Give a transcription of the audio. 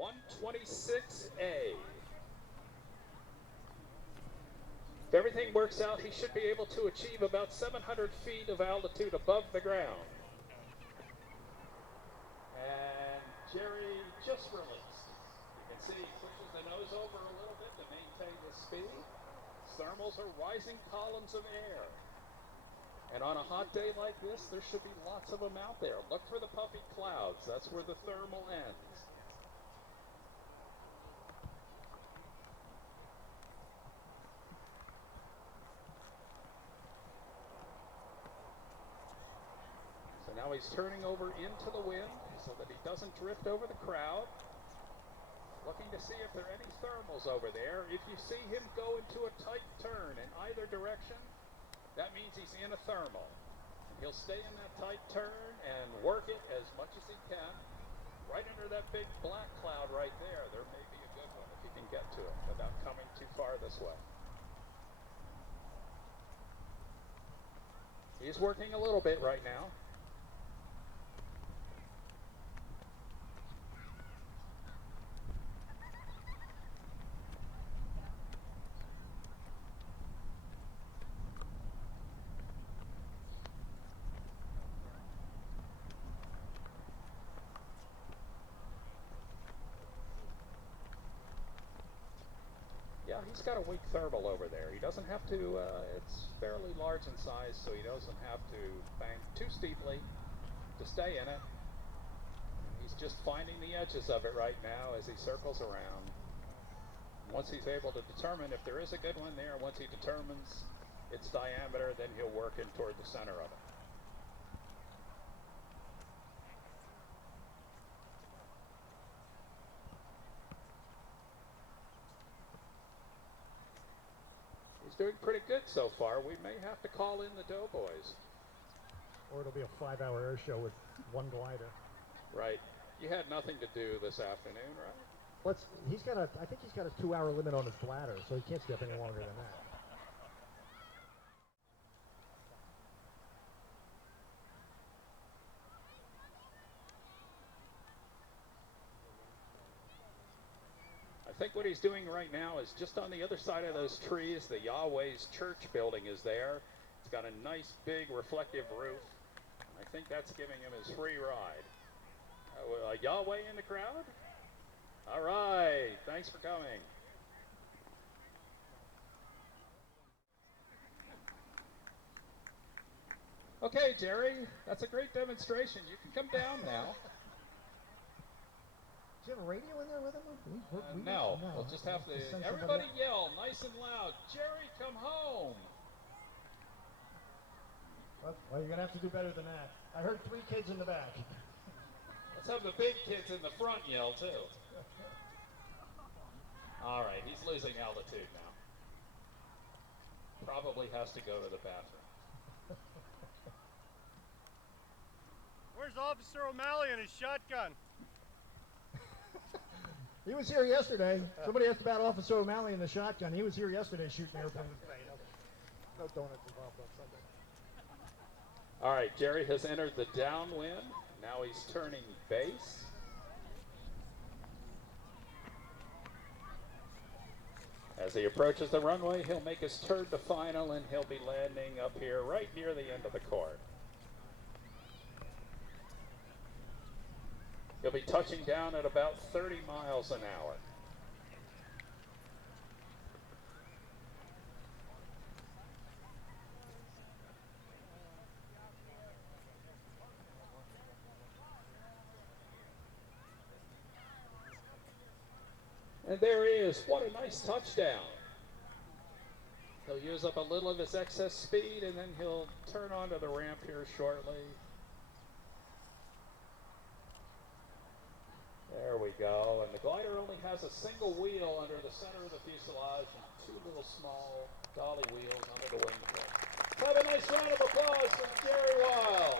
126A. If everything works out, he should be able to achieve about 700 feet of altitude above the ground. And Jerry just released. You can see he pushes the nose over a little bit to maintain his speed. Thermals are rising columns of air. And on a hot day like this, there should be lots of them out there. Look for the puffy clouds. That's where the thermal ends. So now he's turning over into the wind so that he doesn't drift over the crowd. Looking to see if there are any thermals over there. If you see him go into a tight turn in either direction, that means he's in a thermal. And he'll stay in that tight turn and work it as much as he can. Right under that big black cloud right there, there may be a good one if you can get to it without coming too far this way. He's working a little bit right now. Yeah, he's got a weak thermal over there. He doesn't have to, it's fairly large in size, so he doesn't have to bank too steeply to stay in it. He's just finding the edges of it right now as he circles around. Once he's able to determine if there is a good one there, once he determines its diameter, then he'll work in toward the center of it. He's doing pretty good so far. We may have to call in the Doughboys. Or it'll be a 5-hour air show with one glider. Right. You had nothing to do this afternoon, right? Well, I think he's got a 2-hour limit on his bladder, so he can't stay up any longer than that. I think what he's doing right now is just on the other side of those trees. The Yahweh's church building is there. It's got a nice big reflective roof. I think that's giving him his free ride. Yahweh in the crowd? All right, thanks for coming. Okay, Jerry, that's a great demonstration. You can come down now. Do you have a radio in there with him? No, we'll just have to, everybody yell nice and loud, Jerry, come home. Well, you're going to have to do better than that. I heard 3 kids in the back. Let's have the big kids in the front yell, too. All right, he's losing altitude now. Probably has to go to the bathroom. Where's Officer O'Malley and his shotgun? He was here yesterday. Somebody asked about Officer O'Malley and the shotgun. He was here yesterday shooting airplanes. No donuts involved on Sunday. All right, Jerry has entered the downwind. Now he's turning base. As he approaches the runway, he'll make his turn to final, and he'll be landing up here right near the end of the court. He'll be touching down at about 30 miles an hour. And there he is. What a nice touchdown. He'll use up a little of his excess speed, and then he'll turn onto the ramp here shortly. There we go. And the glider only has a single wheel under the center of the fuselage and 2 little small dolly wheels under the wingtips. Have a nice round of applause from Jerry Wild.